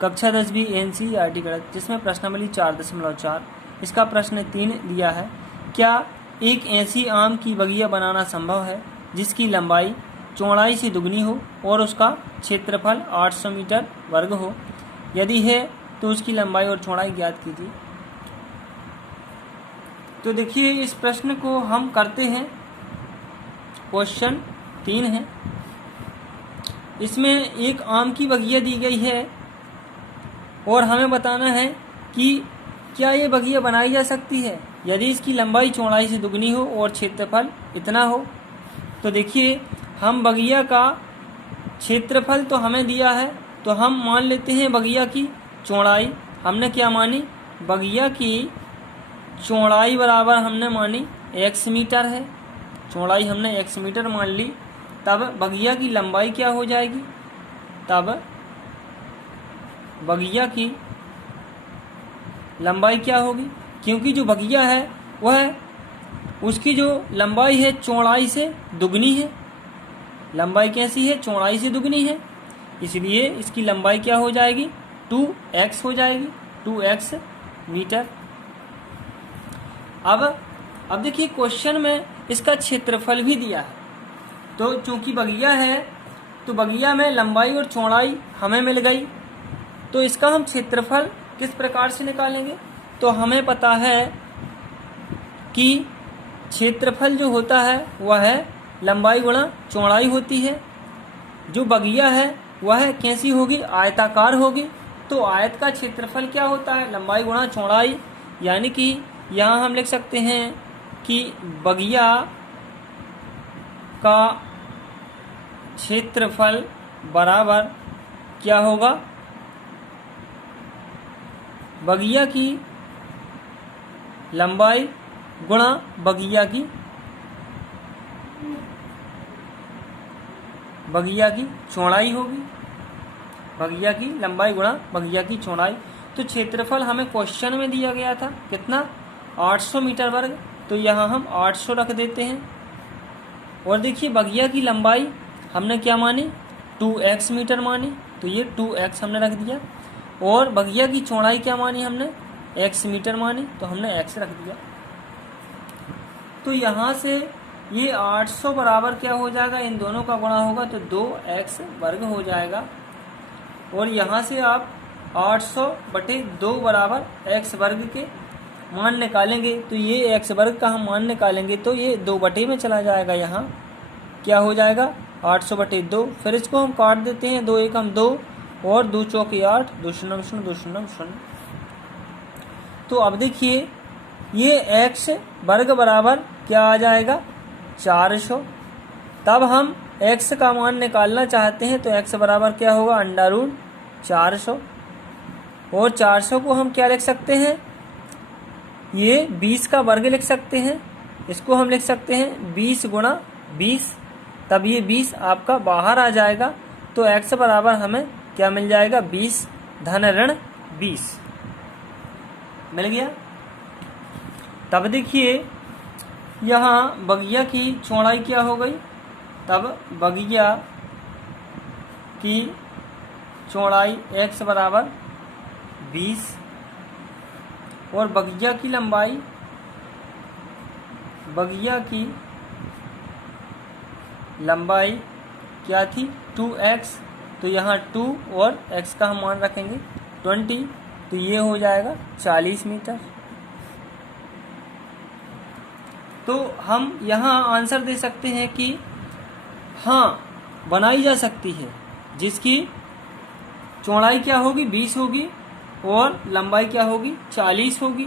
कक्षा 10वीं NCERT गणित, जिसमें प्रश्नावली 4.4। इसका प्रश्न 3 दिया है, क्या एक ऐसी आम की बगिया बनाना संभव है जिसकी लंबाई चौड़ाई से दुगनी हो और उसका क्षेत्रफल 800 मीटर वर्ग हो? यदि है तो उसकी लंबाई और चौड़ाई ज्ञात कीजिए। तो देखिए, इस प्रश्न को हम करते हैं। क्वेश्चन 3 है। इसमें एक आम की बगिया दी गई है और हमें बताना है कि क्या ये बगिया बनाई जा सकती है यदि इसकी लंबाई चौड़ाई से दुगनी हो और क्षेत्रफल इतना हो। तो देखिए, हम बगिया का क्षेत्रफल तो हमें दिया है, तो हम मान लेते हैं बगिया की चौड़ाई। हमने क्या मानी? बगिया की चौड़ाई बराबर हमने मानी x मीटर है। चौड़ाई हमने x मीटर मान ली। तब बगिया की लंबाई क्या हो जाएगी? तब बगिया की लंबाई क्या होगी? क्योंकि जो बगिया है वह उसकी जो लंबाई है चौड़ाई से दुगनी है। लंबाई कैसी है? चौड़ाई से दुगनी है, इसलिए इसकी लंबाई क्या हो जाएगी? 2x हो जाएगी, 2x मीटर। अब देखिए, क्वेश्चन में इसका क्षेत्रफल भी दिया है। तो चूंकि बगिया है तो बगिया में लंबाई और चौड़ाई हमें मिल गई, तो इसका हम क्षेत्रफल किस प्रकार से निकालेंगे? तो हमें पता है कि क्षेत्रफल जो होता है वह है लंबाई गुणा चौड़ाई होती है। जो बगिया है वह कैसी होगी? आयताकार होगी। तो आयत का क्षेत्रफल क्या होता है? लंबाई गुणा चौड़ाई। यानी कि यहाँ हम लिख सकते हैं कि बगिया का क्षेत्रफल बराबर क्या होगा? बगिया की लंबाई गुणा बगिया की चौड़ाई होगी। बगिया की लंबाई गुणा बगिया की चौड़ाई। तो क्षेत्रफल हमें क्वेश्चन में दिया गया था कितना? 800 मीटर वर्ग। तो यहाँ हम 800 रख देते हैं। और देखिए, बगिया की लंबाई हमने क्या मानी? 2x मीटर मानी, तो ये 2x हमने रख दिया। और बगिया की चौड़ाई क्या मानी हमने? x मीटर मानी, तो हमने x रख दिया। तो यहाँ से ये 800 बराबर क्या हो जाएगा? इन दोनों का गुणा होगा तो 2x वर्ग हो जाएगा। और यहाँ से आप 800/2 बराबर x वर्ग के मान निकालेंगे, तो ये x वर्ग का हम मान निकालेंगे तो ये 2 में चला जाएगा। यहाँ क्या हो जाएगा? 800/2। फिर इसको हम काट देते हैं, 2 एकम 2 और 2 चौके 8, 2 शून्य 2 शून्य 0। तो अब देखिए, ये x वर्ग बराबर क्या आ जाएगा? 400। तब हम x का मान निकालना चाहते हैं तो x बराबर क्या होगा? √400। और 400 को हम क्या लिख सकते हैं? ये 20 का वर्ग लिख सकते हैं। इसको हम लिख सकते हैं 20 गुणा 20। तब ये 20 आपका बाहर आ जाएगा। तो x बराबर हमें क्या मिल जाएगा? 20 धन ऋण 20 मिल गया। तब देखिए, यहाँ बगिया की चौड़ाई क्या हो गई? तब बगिया की चौड़ाई x बराबर 20 और बगिया की लंबाई क्या थी? 2x। तो यहाँ 2 और x का हम मान रखेंगे 20, तो ये हो जाएगा 40 मीटर। तो हम यहाँ आंसर दे सकते हैं कि हाँ, बनाई जा सकती है, जिसकी चौड़ाई क्या होगी? 20 होगी और लंबाई क्या होगी? 40 होगी।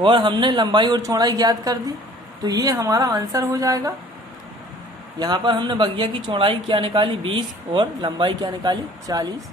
और हमने लंबाई और चौड़ाई ज्ञात कर दी, तो ये हमारा आंसर हो जाएगा। यहाँ पर हमने बगिया की चौड़ाई क्या निकाली? 20 और लंबाई क्या निकाली? 40।